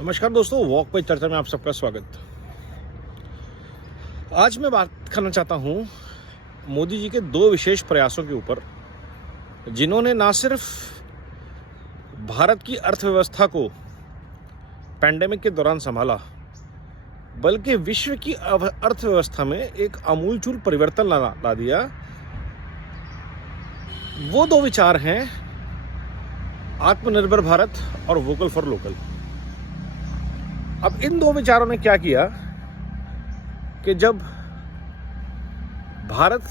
नमस्कार दोस्तों, वॉक पे चर्चा में आप सबका स्वागत। आज मैं बात करना चाहता हूँ मोदी जी के दो विशेष प्रयासों के ऊपर, जिन्होंने ना सिर्फ भारत की अर्थव्यवस्था को पैंडेमिक के दौरान संभाला, बल्कि विश्व की अर्थव्यवस्था में एक आमूलचूल परिवर्तन ला दिया। वो दो विचार हैं आत्मनिर्भर भारत और वोकल फॉर लोकल। अब इन दो विचारों ने क्या किया कि जब भारत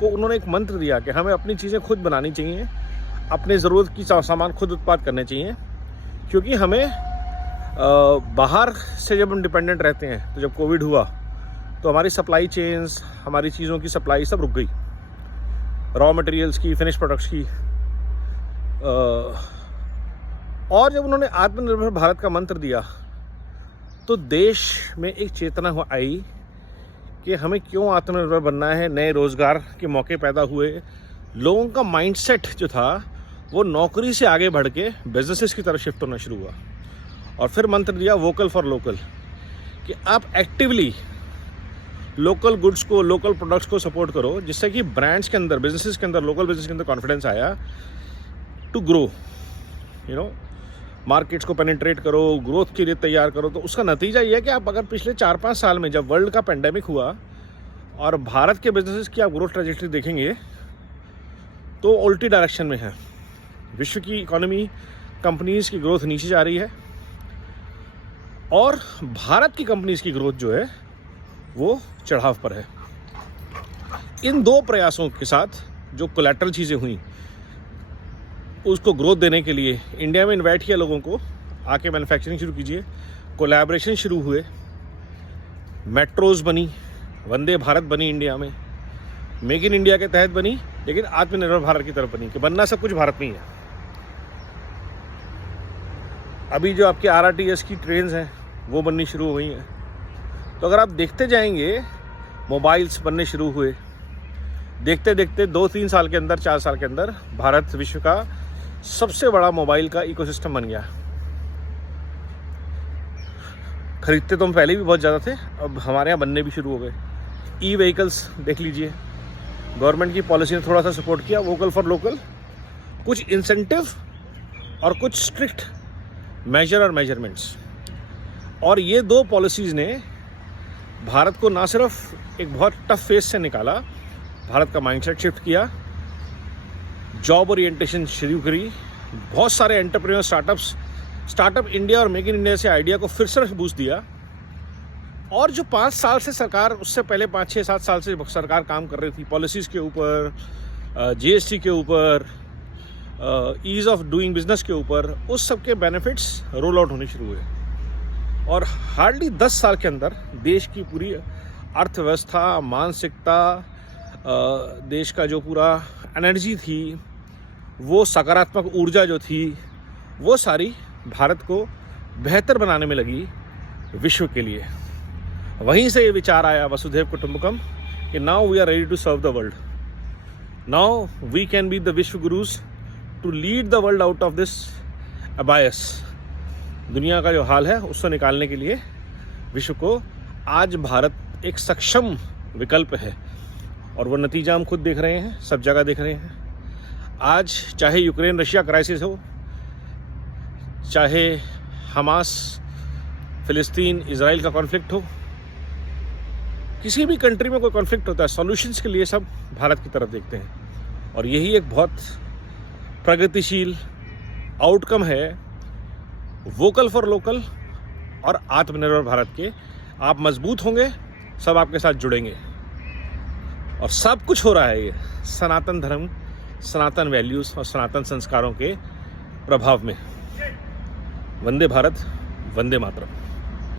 को उन्होंने एक मंत्र दिया कि हमें अपनी चीज़ें खुद बनानी चाहिए, अपने ज़रूरत की सामान खुद उत्पाद करने चाहिए, क्योंकि हमें बाहर से जब हम डिपेंडेंट रहते हैं, तो जब कोविड हुआ तो हमारी सप्लाई चेन्स, हमारी चीज़ों की सप्लाई सब रुक गई, रॉ मटेरियल्स की, फिनिश प्रोडक्ट्स की। और जब उन्होंने आत्मनिर्भर भारत का मंत्र दिया तो देश में एक चेतना आई कि हमें क्यों आत्मनिर्भर बनना है। नए रोज़गार के मौके पैदा हुए, लोगों का माइंडसेट जो था वो नौकरी से आगे बढ़ के बिजनेसेस की तरफ शिफ्ट होना शुरू हुआ। और फिर मंत्र दिया वोकल फॉर लोकल, कि आप एक्टिवली लोकल गुड्स को, लोकल प्रोडक्ट्स को सपोर्ट करो, जिससे कि ब्रांड्स के अंदर, बिजनेसेस के अंदर, लोकल बिजनेस के अंदर कॉन्फिडेंस आया टू ग्रो, मार्केट्स को पेनिट्रेट करो, ग्रोथ के लिए तैयार करो। तो उसका नतीजा ये है कि आप अगर पिछले 4-5 साल में जब वर्ल्ड का पेंडेमिक हुआ और भारत के बिजनेसेस की आप ग्रोथ ट्रेजेक्टरी देखेंगे तो उल्टी डायरेक्शन में है। विश्व की इकोनॉमी, कंपनीज की ग्रोथ नीचे जा रही है और भारत की कंपनीज की ग्रोथ जो है वो चढ़ाव पर है। इन दो प्रयासों के साथ जो कोलैटरल चीज़ें हुई, उसको ग्रोथ देने के लिए इंडिया में इन्वाइट किया लोगों को, आके मैन्युफैक्चरिंग शुरू कीजिए। कोलैबोरेशन शुरू हुए, मेट्रोज बनी, वंदे भारत बनी इंडिया में, मेक इन इंडिया के तहत बनी, लेकिन आत्मनिर्भर भारत की तरफ बनी कि बनना सब कुछ भारत में ही है। अभी जो आपके RRTS की ट्रेन्स हैं वो बननी शुरू हो गई हैं। तो अगर आप देखते जाएंगे, मोबाइल्स बनने शुरू हुए, देखते देखते 2-3 साल के अंदर, 4 साल के अंदर भारत विश्व का सबसे बड़ा मोबाइल का इकोसिस्टम बन गया। खरीदते तो हम पहले भी बहुत ज़्यादा थे, अब हमारे यहाँ बनने भी शुरू हो गए। ई-व्हीकल्स देख लीजिए, गवर्नमेंट की पॉलिसी ने थोड़ा सा सपोर्ट किया, वोकल फॉर लोकल, कुछ इंसेंटिव और कुछ स्ट्रिक्ट मेजर और मेजरमेंट्स। और ये दो पॉलिसीज़ ने भारत को ना सिर्फ एक बहुत टफ फेज से निकाला, भारत का माइंडसेट शिफ्ट किया, जॉब ओरिएंटेशन शुरू करी, बहुत सारे एंटरप्रेन्योर स्टार्टअप इंडिया और मेक इन इंडिया से आइडिया को फिर से बूस्ट दिया। और जो 5 साल से सरकार, उससे पहले 5-6-7 साल से सरकार काम कर रही थी पॉलिसीज़ के ऊपर, GST के ऊपर, ईज़ ऑफ डूइंग बिजनेस के ऊपर, उस सब के बेनिफिट्स रोल आउट होने शुरू हुए। और हार्डली 10 साल के अंदर देश की पूरी अर्थव्यवस्था, मानसिकता, देश का जो पूरा एनर्जी थी, वो सकारात्मक ऊर्जा जो थी, वो सारी भारत को बेहतर बनाने में लगी विश्व के लिए। वहीं से ये विचार आया वसुधैव कुटुंबकम कि now we are ready to serve the world, now we can be the विश्व gurus to lead the world out of this abyss. दुनिया का जो हाल है उससे निकालने के लिए विश्व को आज भारत एक सक्षम विकल्प है। और वो नतीजा हम खुद देख रहे हैं, सब जगह देख रहे हैं। आज चाहे यूक्रेन रशिया क्राइसिस हो, चाहे हमास फिलिस्तीन इजराइल का कॉन्फ्लिक्ट हो, किसी भी कंट्री में कोई कॉन्फ्लिक्ट होता है, सॉल्यूशंस के लिए सब भारत की तरफ देखते हैं। और यही एक बहुत प्रगतिशील आउटकम है वोकल फॉर लोकल और आत्मनिर्भर भारत के। आप मजबूत होंगे, सब आपके साथ जुड़ेंगे, और सब कुछ हो रहा है ये सनातन धर्म, सनातन वैल्यूज़ और सनातन संस्कारों के प्रभाव में। वंदे भारत, वंदे मातरम।